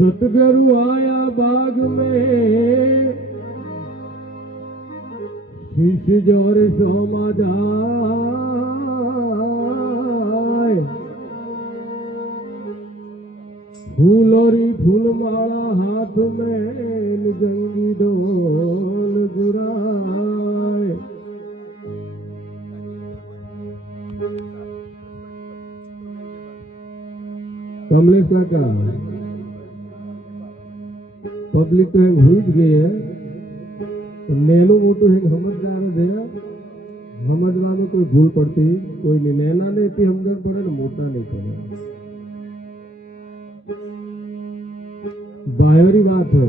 सतगुरु आया बाग में। शीश ज़ोर सोमा जाए। फूलोरी फूल माला हाथ में जंगी डोल गुराए। कमलेश काका। પબ્લિક તો એક હુઈ જ ગઈ હે તો નેનું મોટું એક સમજદાર છે સમજવામાં કોઈ ભૂલ પડતી કોઈ નહીં નેના ને એટલી સમજણ પડે ને મોટા નહીં પડે बाहरी बात है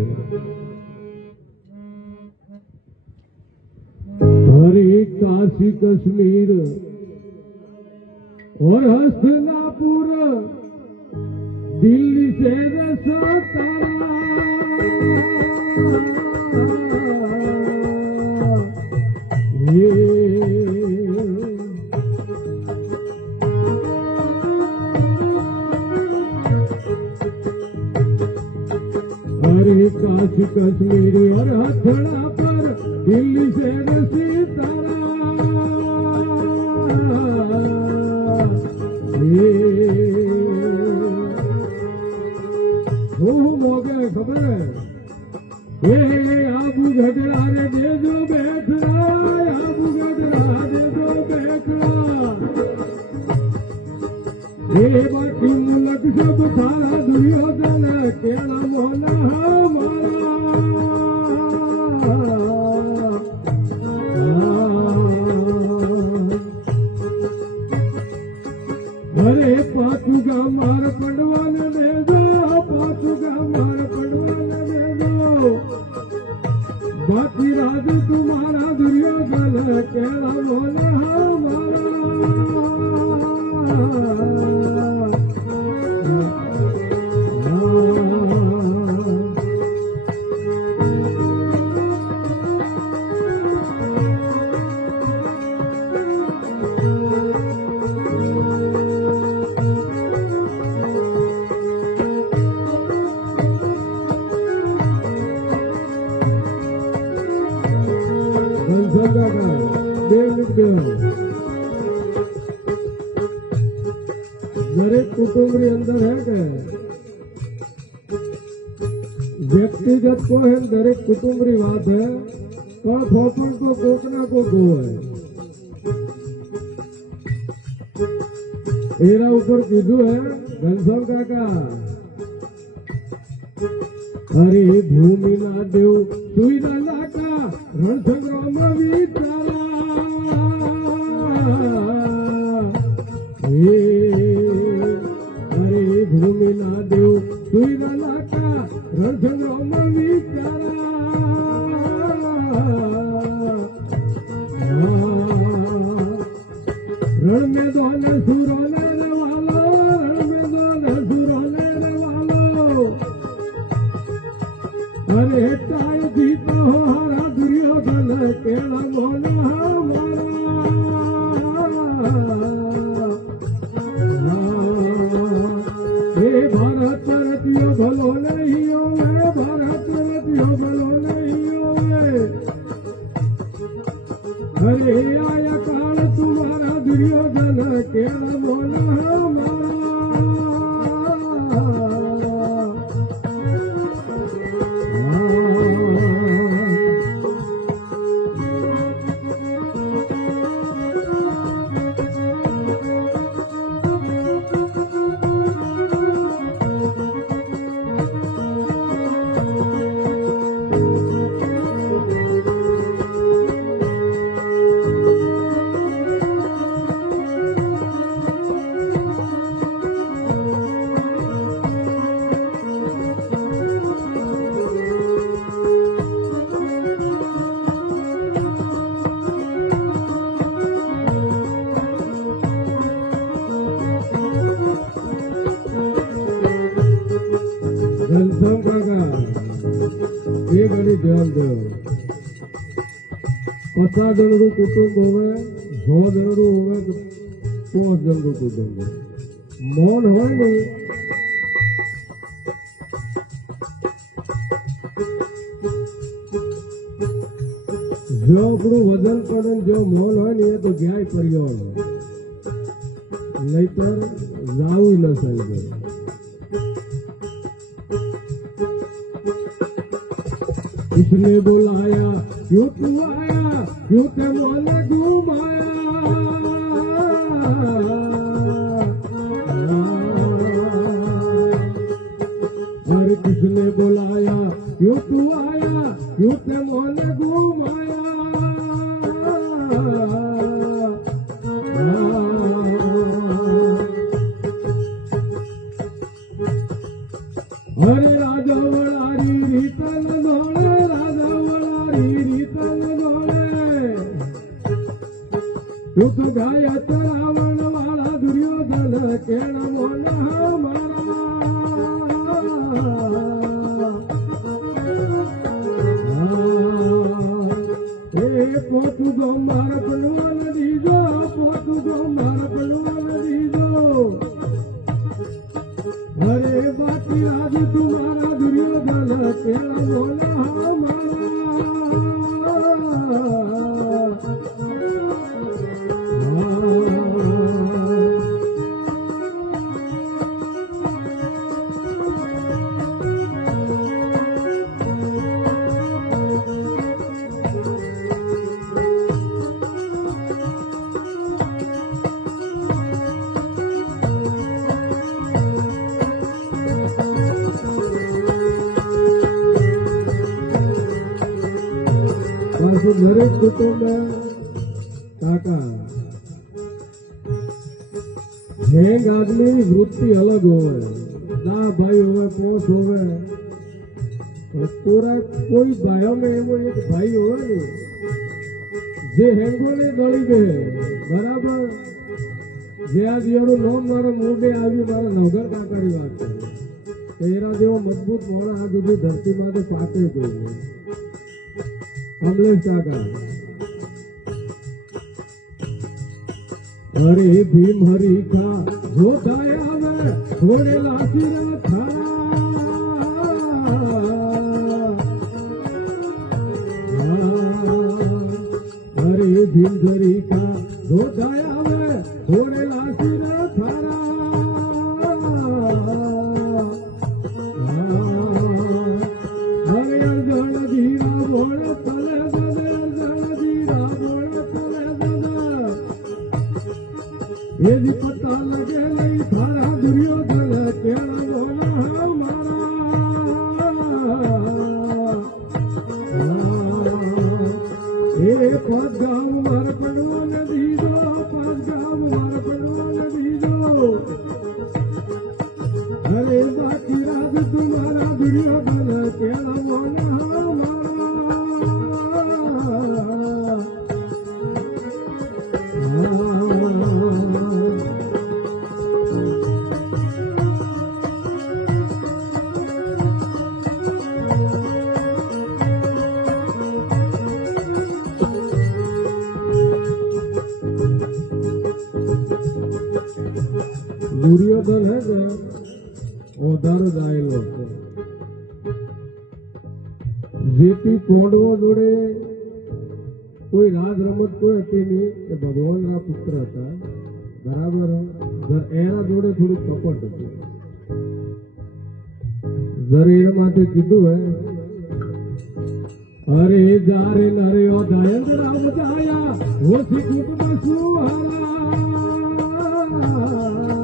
हरी काशी कश्मीर और हस्तनापुर दिल्ली से रसाता हरे काशी कश्मीर और हथड़ा पर दिल्ली से रसी घटड़ा रे दे जो बैठना आबू घटड़ा दे जो बैठना बाकी मुलक सब थारा दुर्योधन केला मोना हमारा मार पंडवान दे दो मार पंडवान दे दो। बाकी राज तुम्हारा दुर्योधन केला मोना हमारा Sagaga, David Bill. દરેક કુટુંબની અંદર હે કે વ્યક્તિગત કો હે દરેક કુટુંબની વાત હે પણ ફોફણ તો કોક ના કોક હોય એરા ઉપર કીધું હે ઘનશ્યામ કાકા અરે ભૂમિના દેવ સુઈ ના रघुराम विचारा हे अरे गुरु मिला देव પચાસ જણનું કુટુંબ હોવે સો જણનું હોવે કે પાંચ જણનું કુટુંબ હોય મૌન હોય ને જો આપણું વજન પડે ને જો મોલ હોય ને એ તો ક્યાંય પર્યો નહીતર જાવું ન સાહેબ किसने बुलाया क्यों तू आया ते मन घुमाया। अरे किसने बुलाया क्यों तू आया? क्यों ते मन घुमाया? હરે દુઃખદાય તરાવણ મારા દુર્યોધન કેણ મોલા મારા પોતું ગો માર પલવન દીધો પોતું ગો માર પલવન દીધો અરે બાકી આજ તું મારા દરેક કુટુંબ કાકા હેંગ આદમી વૃત્તિ અલગ હોય ના ભાઈ હોય પોસ હોય પણ કોઈ ભાઈઓમાં એવો એક ભાઈ હોય ને જે હેંગોને ગળી દે બરાબર જે આ દિયોનું નામ મારા મોઢે આવ્યું મારા નવઘર કાકાની વાત છે. જેવો મજબૂત મોણા આ સુધી માટે પાકે કોઈ हम लोग क्या हरे भीम हरि खा जो दयावे होने लाखी खा हरे भीम हरि खा जो दयावे होने लाखी यदि पता દુર્યોધન હે ને ઓધાર જાયેલો છે જેથી કોંડવો જોડે કોઈ રાજ રમત કોઈ હતી નહીં એ ભગવાનના પુત્ર હતા બરાબર જર એના જોડે થોડું કપટ હતું જર એનામાંથી કીધું હે અરે જારે નર્યો દયંત રામ જાયા હોશી કુટુંબ સુહાલા હરે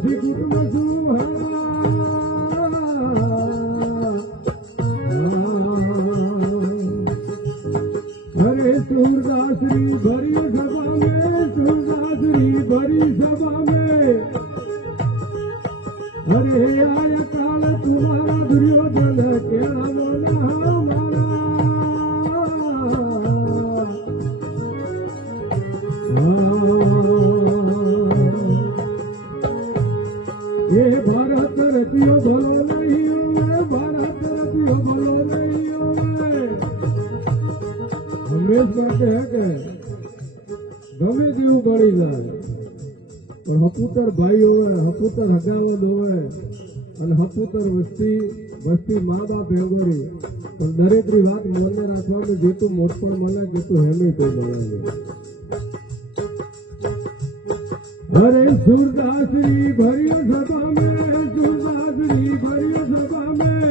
कभी गुट હે ભારત રતિયો ભલો નહીં હોય કે? ગમે તેવું ગળી જાય પણ હપુતર ભાઈ હોય, હપુતર હજાવત હોય, અને હપુતર વસ્તી વસ્તી મા બાપ ભેગોરી. પણ દરેકની વાત મનમાં રાખવાનું જેટલું મોટપણ મળે જેટલું હેમી થઈ મળે અરે સુરદાસજી ભર્યો છો તમે સુરદાસજી ભર્યો છો તમે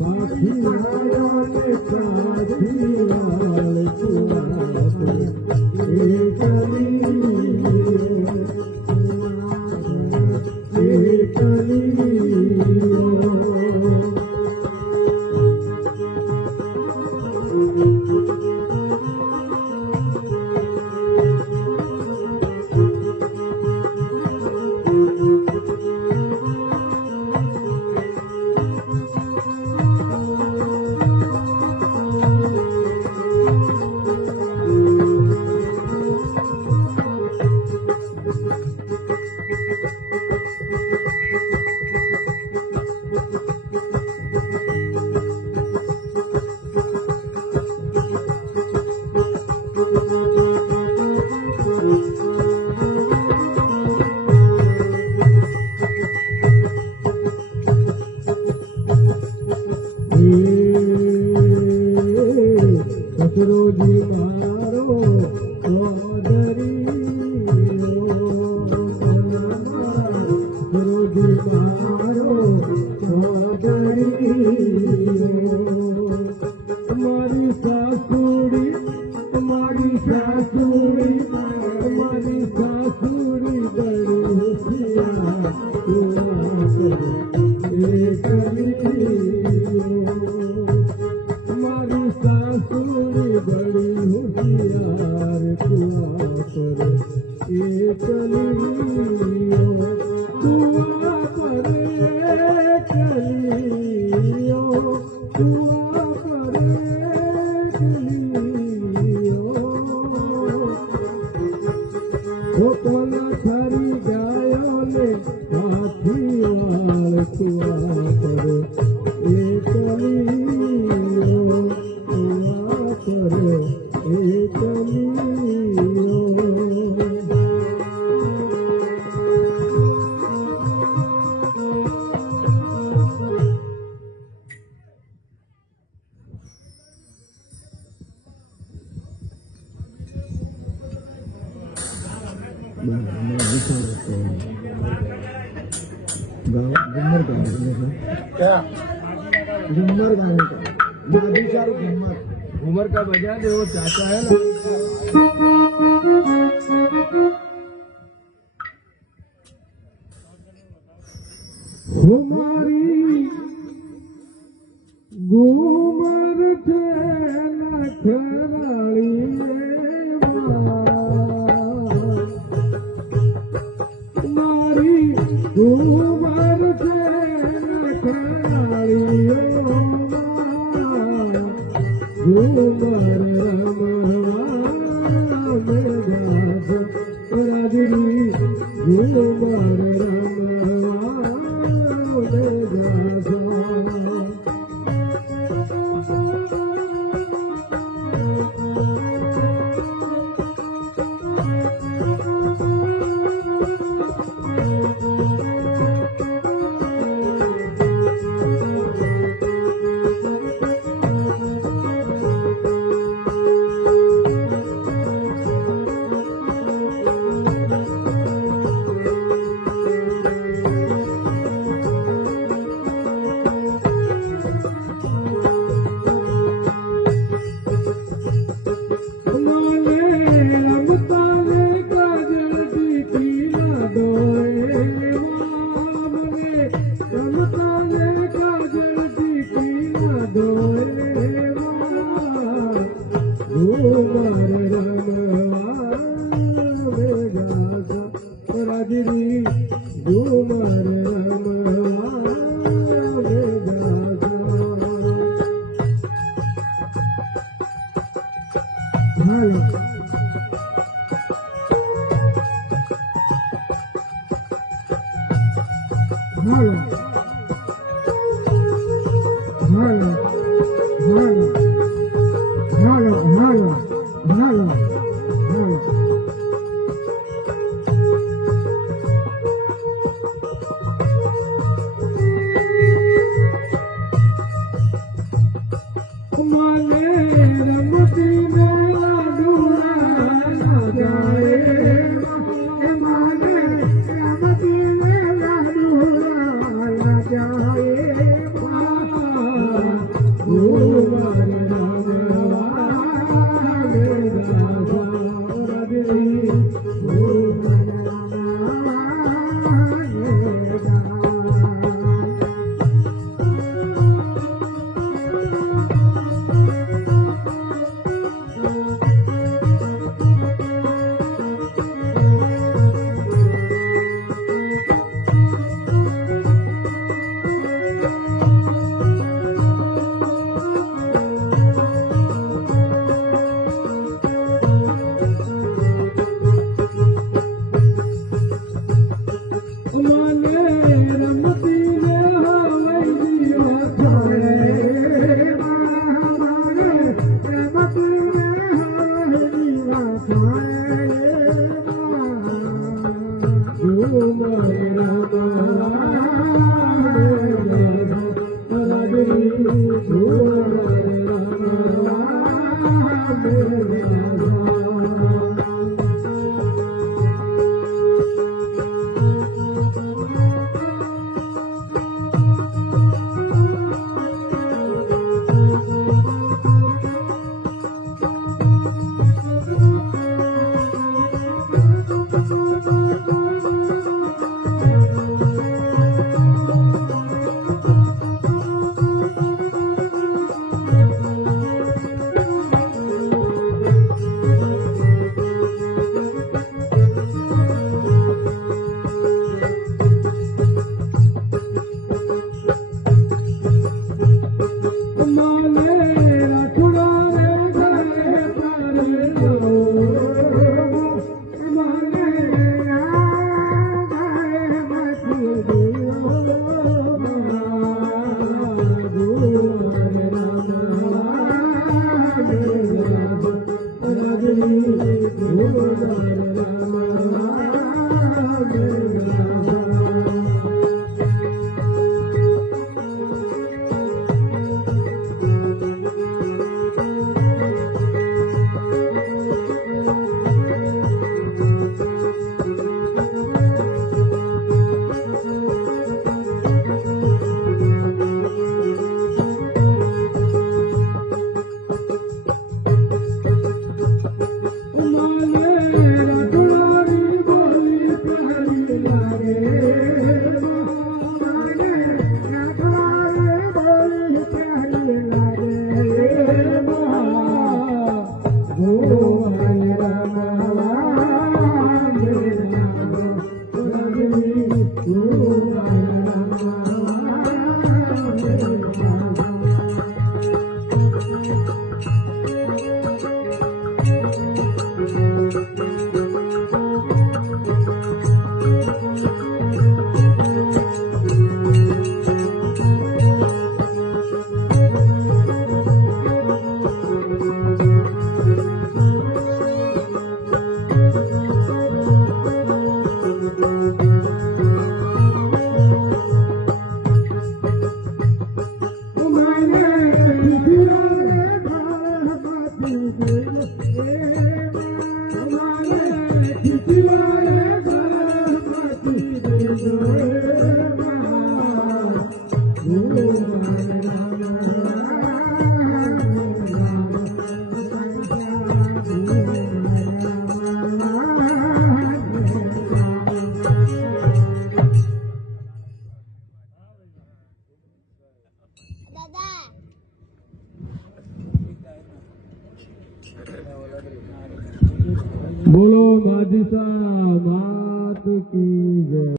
साथी राजा के साथी Thank you. ಮಾತರು তোমারি ঘুমর খেলাড়ি মারি ঘুমর খেলাড়ি ঘুমর Guru